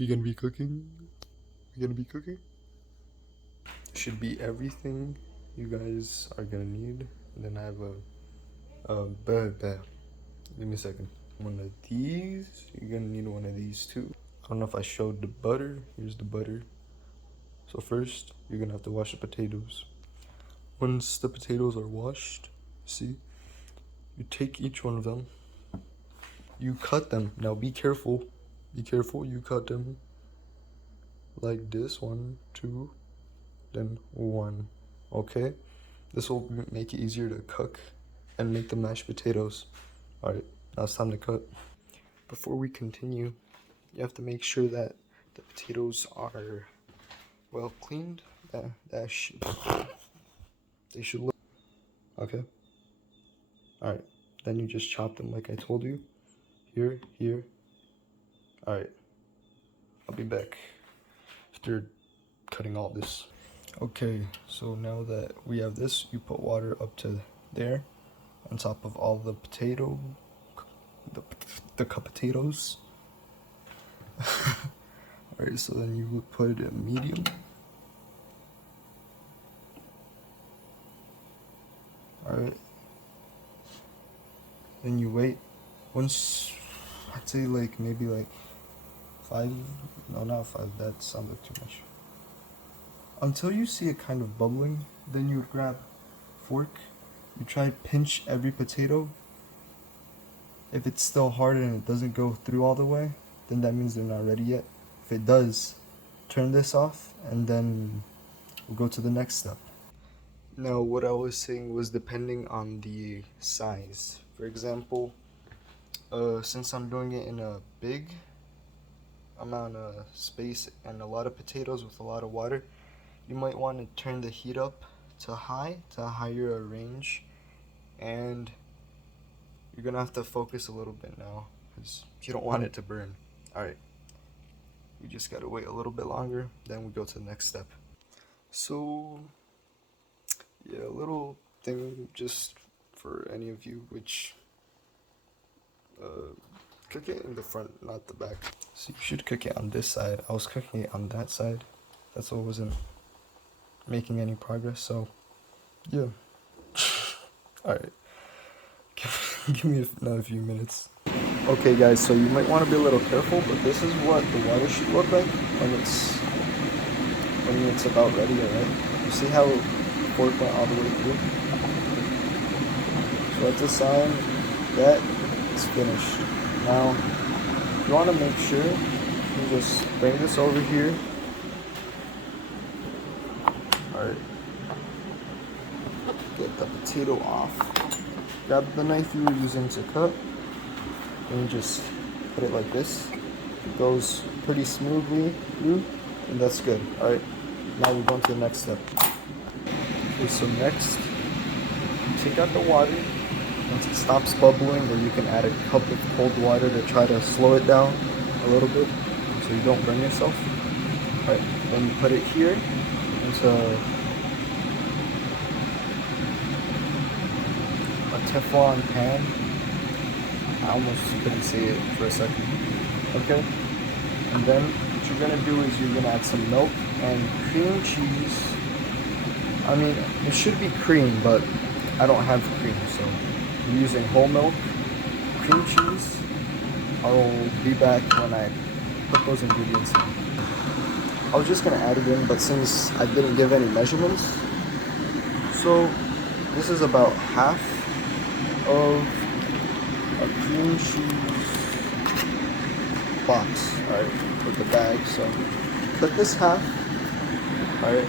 We gonna be cooking? We gonna be cooking? Should be everything you guys are gonna need. And then I have give me a second. One of these. You're gonna need one of these too. I don't know if I showed the butter. Here's the butter. So first, you're gonna have to wash the potatoes. Once the potatoes are washed, see, you take each one of them. You cut them. Now be careful. Be careful. You cut them like this. 1, 2, then 1. Okay? This will make it easier to cook and make the mashed potatoes. Alright, now it's time to cut. Before we continue, you have to make sure that the potatoes are well cleaned. They should look. Okay? Alright, then you just chop them like I told you. Here, here. Alright, I'll be back after cutting all this. Okay, so now that we have this, you put water up to there on top of all the cut potatoes. Alright, so then you would put it in medium. Alright. Then you wait. Once, I'd say maybe 5, no, not 5, that sounds like too much. Until you see it kind of bubbling, then you would grab a fork. You try to pinch every potato. If it's still hard and it doesn't go through all the way, then that means they're not ready yet. If it does, turn this off and then we'll go to the next step. Now, what I was saying was depending on the size. For example, since I'm doing it in a big amount of space and a lot of potatoes with a lot of water, you might want to turn the heat up to high, to a higher range, and you're gonna have to focus a little bit now because you don't want it to burn. Alright, we just gotta wait a little bit longer, then we go to the next step. So yeah, a little thing just for any of you, which cook it in the front, not the back. So you should cook it on this side. I was cooking it on that side. That's what wasn't making any progress, so yeah. Alright, give me another few minutes. Okay guys, so you might want to be a little careful, but this is what the water should look like when it's about ready. Alright, you see how the fork went all the way through? So that's a sign that it's finished. Now, you want to make sure you just bring this over here. Alright, get the potato off. Grab the knife you were using to cut, and you just put it like this. It goes pretty smoothly through, and that's good. Alright, now we're going to the next step. Okay, so next, take out the water. Once it stops bubbling, or you can add a cup of cold water to try to slow it down a little bit so you don't burn yourself. Alright, then you put it here into a Teflon pan. I almost couldn't see it for a second. Okay, and then what you're gonna do is you're gonna add some milk and cream cheese. I mean, it should be cream, but I don't have cream, so I'm using whole milk, cream cheese. I'll be back when I put those ingredients in. I was just gonna add it in, but since I didn't give any measurements, so this is about half of a cream cheese box, alright, with the bag. So cut this half, alright.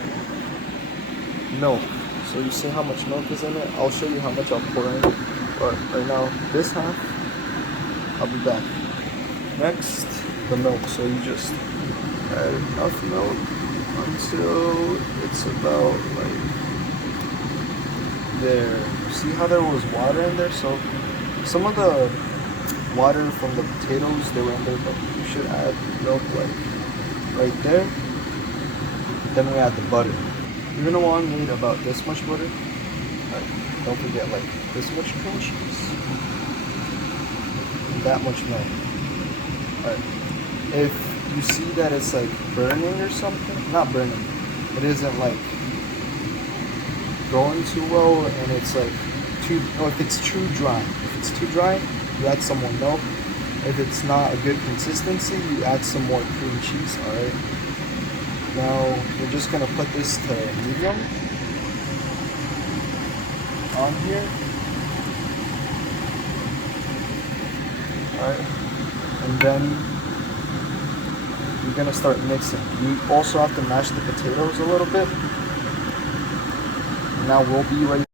Milk. So you see how much milk is in it? I'll show you how much I'll pour in. But right now, this half, I'll be back. Next, the milk. So you just add enough milk until it's about there. See how there was water in there? So some of the water from the potatoes, they were in there, but you should add milk right there. Then we add the butter. You're gonna want to need about this much butter. Right. Don't forget this much cream cheese. And that much milk. Alright. If you see that it's like burning or something, not burning, it isn't like going too well, and it's like too, or if it's too dry. If it's too dry, you add some more milk. If it's not a good consistency, you add some more cream cheese, alright? Now, we're just gonna put this to medium on here. Alright, and then you're gonna start mixing. You also have to mash the potatoes a little bit. And now we'll be ready.